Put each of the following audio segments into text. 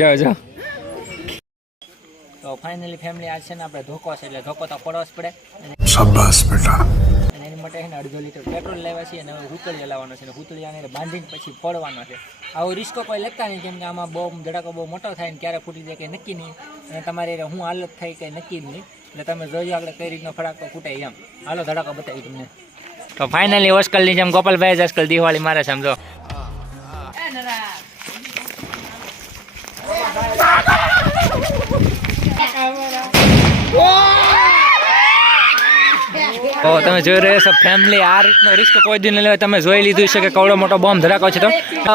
જાઓ જાઓ. તો ફાઇનલી ફેમિલી આ છે ને આપણે ધોકો છે એટલે ધોકો તો પડવો જ પડે. શાબાશ બેટા. અને એની માટે છે ને અડધો લીટર પેટ્રોલ લેવા છે અને હવે હુતળિયા લાવવાનો છે. હુતળી હુતળિયાને બાંધીને પછી પડવાનો છે. આવો રિસ્કો કોઈ લેતા નહીં કેમ કે આમાં બહુ ધડાકો બહુ મોટો થાય ને ક્યારે ફૂટી જાય કંઈ નક્કી નહીં. અને તમારી હું હાલત થઈ કંઈ નક્કી નહીં. એટલે તમે જોજો આપણે કઈ રીતનો ફડાકો ફૂટે એમ. હાલો ધડાકો બતાવી તમને. તો ફાઇનલી ઓસ્કલની જેમ ગોપાલભાઈ જ અસ્કલ દિવાળી મારે સમજો તો તમે જોઈ રહ્યા છો ફેમિલી આ રીતનો રિસ્ક કોઈ દિન લેવા તમે જોઈ લીધું છે કે કવડો મોટો બોમ્બ ધરાકો છે તો.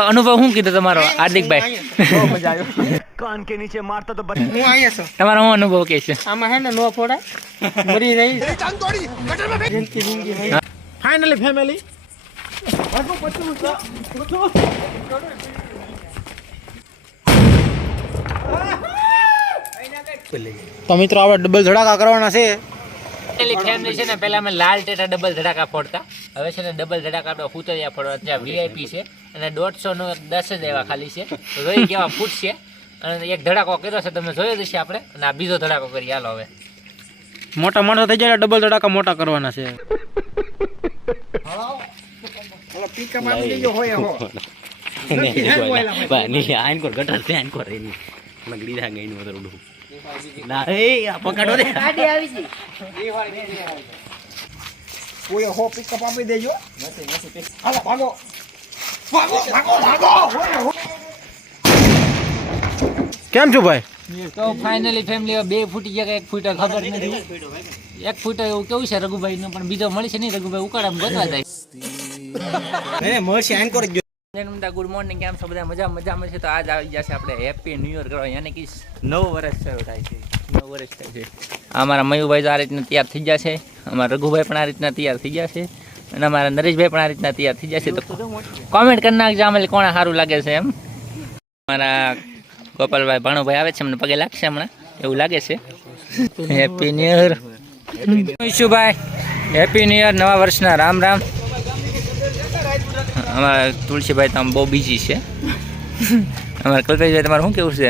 અનુભવ શું કીધું તમારો હાર્દિકભાઈ? તમારો હું અનુભવ કે છે? આમાં હે ને નો ફોડાય. મરી રહી. જિંદગી જિંદગી રહી. ફાઇનલી ફેમિલી તો મિત્રો આપણે ડબલ ધડાકા કરવાના છે. પેલી ફેમિલી છે ને પેલા અમે લાલ ટેટા ડબલ ધડાકા ફોડતા. હવે છે ને ડબલ ધડાકા આપણે ફૂતરિયા ફોડવા. ત્યાં વીઆઈપી છે અને દોઢસો નો દસ જ એવા ખાલી છે. તો જોઈ કેવા ફૂટ છે અને એક ધડાકો કર્યો છે તમે જોયો દેશે આપણે. અને આ બીજો ધડાકો કરી હાલો હવે. મોટા માણસો થઈ જાય ડબલ ધડાકા મોટા કરવાના છે. આઈન કોર ગટર છે આઈન કોર એની લગડી દા ગઈ નું તરડું ના. એ પકડો રે કેમ છો ભાઈ? તો ફાઇનલી ફેમિલી બે ફૂટી ગયા કે એક ફૂટ ખબર નથી. એક ફૂટ એવું કેવું છે રઘુભાઈ નું પણ બીજો મળી છે નહીં રઘુભાઈ ઉકાળામ ગોતવા જાય. ગુડ મોર્નિંગ કેમ છો? બધા મજા મજામાં છે. તો આજ આવી જશે આપણે હેપી ન્યુ યર કરવા. યાની કે નવ વર્ષ શરૂ થાય છે. નવ વર્ષ થાય છે. અમારા મયુભાઈ તો આ રીતના તૈયાર થઈ જશે અમારા રઘુભાઈ પણ આ રીતના તૈયાર થઈ જશે અને અમારા નરેશભાઈ પણ આ રીતના તૈયાર થઈ જશે તો કોમેન્ટ કરી નાખજો આમાં કોણે સારું લાગે છે એમ. અમારા ગોપાલભાઈ ભાણુભાઈ આવે છે. અમને પગે લાગશે હમણાં. એવું લાગે છે. હેપી ન્યુ યર ઈશુભાઈ હેપી ન્યુ યર નવા વર્ષના રામ રામ. અમારા તુલસીભાઈ તો આમ બહુ બીજી છે. અમારે કલ્પેશભાઈ તમારે શું કેવું છે?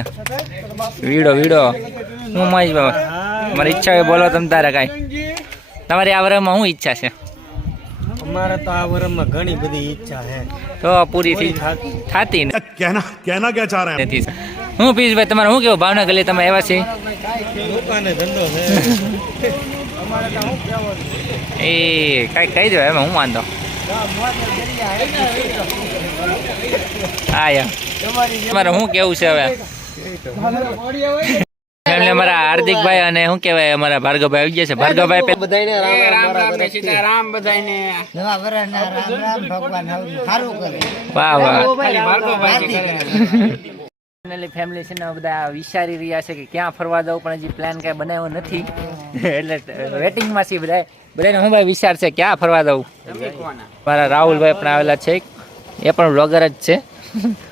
વીડો વીડો. હું મહેશ બાબા મારી ઈચ્છા હોય બોલો તમે તારે કાંઈ. તમારી આ વર્ષમાં શું ઈચ્છા છે? અમારે તો આ વર્ષમાં ઘણી બધી ઈચ્છા છે. તો પૂરી થાતી ને કેના કેના કે ચાહ નથી. હું પીશભાઈ તમારે શું કેવું? ભાવના ગલી તમે છે. એ કાંઈ કહી દો એમાં હું વાંધો. હા યાર તમારે શું કેવું છે હવે? એમને અમારા હાર્દિકભાઈ અને શું કહેવાય અમારા ભાર્ગવભાઈ આવી ગયા છે. ભાર્ગવભાઈ બધાને રામ રામ સીતારામ બધાને વાહ વાહ. ખાલી ભાર્ગવભાઈ ફાઇનલી ફેમિલી છે ને બધા વિચારી રહ્યા છે કે ક્યાં ફરવા જવું પણ હજી પ્લાન કાંઈ બનાવ્યો નથી. એટલે વેટિંગમાં છીએ બધા. બધાને હું ભાઈ વિચાર છે ક્યાં ફરવા જવું મારા રાહુલભાઈ પણ આવેલા છે એ પણ બ્લોગર જ છે.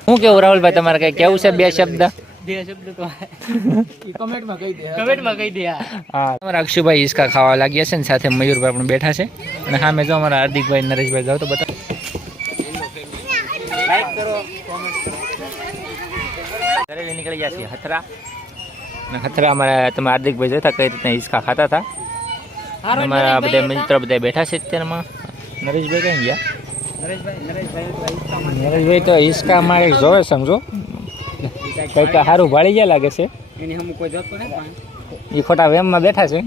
હું કેવું રાહુલભાઈ તમારે કઈ કેવું છે બે શબ્દ? હા. અમારા અક્ષુભાઈ હિસકા ખાવા લાગ્યા છે ને સાથે મયુરભાઈ પણ બેઠા છે. અને સામે જો અમારા હાર્દિકભાઈ નરેશભાઈ જાવ તો બતા ઘરે નીકળી ગયા છીએ હથરા. અને હથરા અમારા તમે હાર્દિકભાઈ જોતા કઈ રીતના હિસકા ખાતા હતા? અમારા બધા મિત્રો બધા બેઠા છે અત્યારમાં. નરેશભાઈ કઈ ગયા? નરેશભાઈ તો હિસકા મારે જોવે સમજો. કંઈક સારું ભાળી ગયા લાગે છે. એ ખોટા વેમમાં બેઠા છે.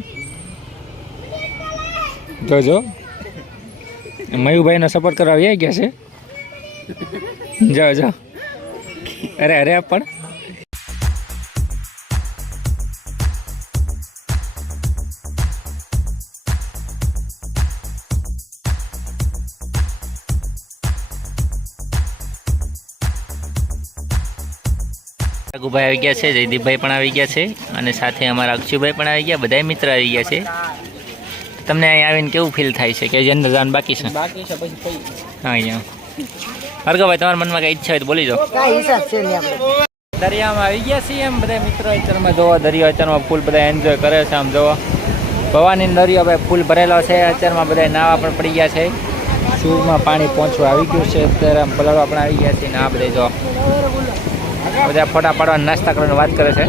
જોજો. મયુભાઈનો સપોર્ટ કરવા ગયા છે. જો જો અરે અરે પણ. રઘુભાઈ આવી ગયા છે જયદીપભાઈ પણ આવી ગયા છે અને સાથે અમારા અક્ષુભાઈ પણ આવી ગયા બધા મિત્ર આવી ગયા છે. તમને અહીં આવીને કેવું ફીલ થાય છે? કે અંદર જવાનું બાકી છે? બાકી છે પછી હા અહીંયા. ભાર્ગવભાઈ તમારા મનમાં કઈ ઈચ્છા હોય તો બોલી જાઓ દરિયામાં આવી ગયા છીએ એમ બધા મિત્રો અત્યારમાં જોવો દરિયો અત્યારમાં ફૂલ બધા એન્જોય કરે છે આમ જોવો. ભવાની દરિયો ભાઈ ફૂલ ભરેલો છે અત્યારમાં બધા નાવા પણ પડી ગયા છે. સૂરમાં પાણી પહોંચવા આવી ગયું છે અત્યારે આમ પલાળવા પણ આવી ગયા છે ને આ બધા જો. બધા ફોટા પાડવા નાસ્તા કરવાની વાત કરે છે.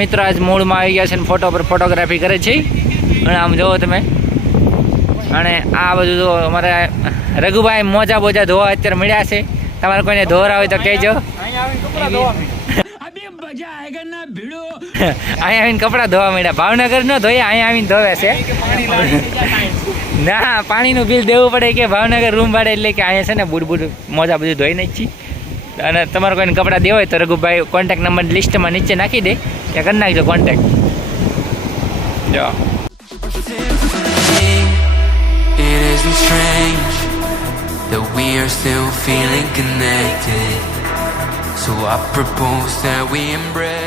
મિત્રો આજ મૂળમાં આવી ગયા છે ને ફોટો પર ફોટોગ્રાફી કરે છે. અને આમ જોવો તમે. અને આ બધું જો અમારે રઘુભાઈ મોજા બોજા ધોવા અત્યારે મળ્યા છે. તમારે કોઈને ધોરા હોય તો કહેજો. અહીંયા આવીને કપડાં ધોવા મળ્યા. ભાવનગર ન ધોઈએ અહીંયા આવીને ધોવે છે. ના પાણીનું બિલ દેવું પડે કે ભાવનગર રૂમ ભાડે એટલે કે અહીંયા છે ને બુડ બુડ મોજા બધું ધોઈ નાખી અને તમારે કોઈને કપડાં દેવા હોય તો રઘુભાઈ કોન્ટેક્ટ નંબર લિસ્ટમાં નીચે નાખી દે ત્યાં કરી નાખજો કોન્ટેક્ટ જો It isn't strange that we are still feeling connected. So I propose that we embrace.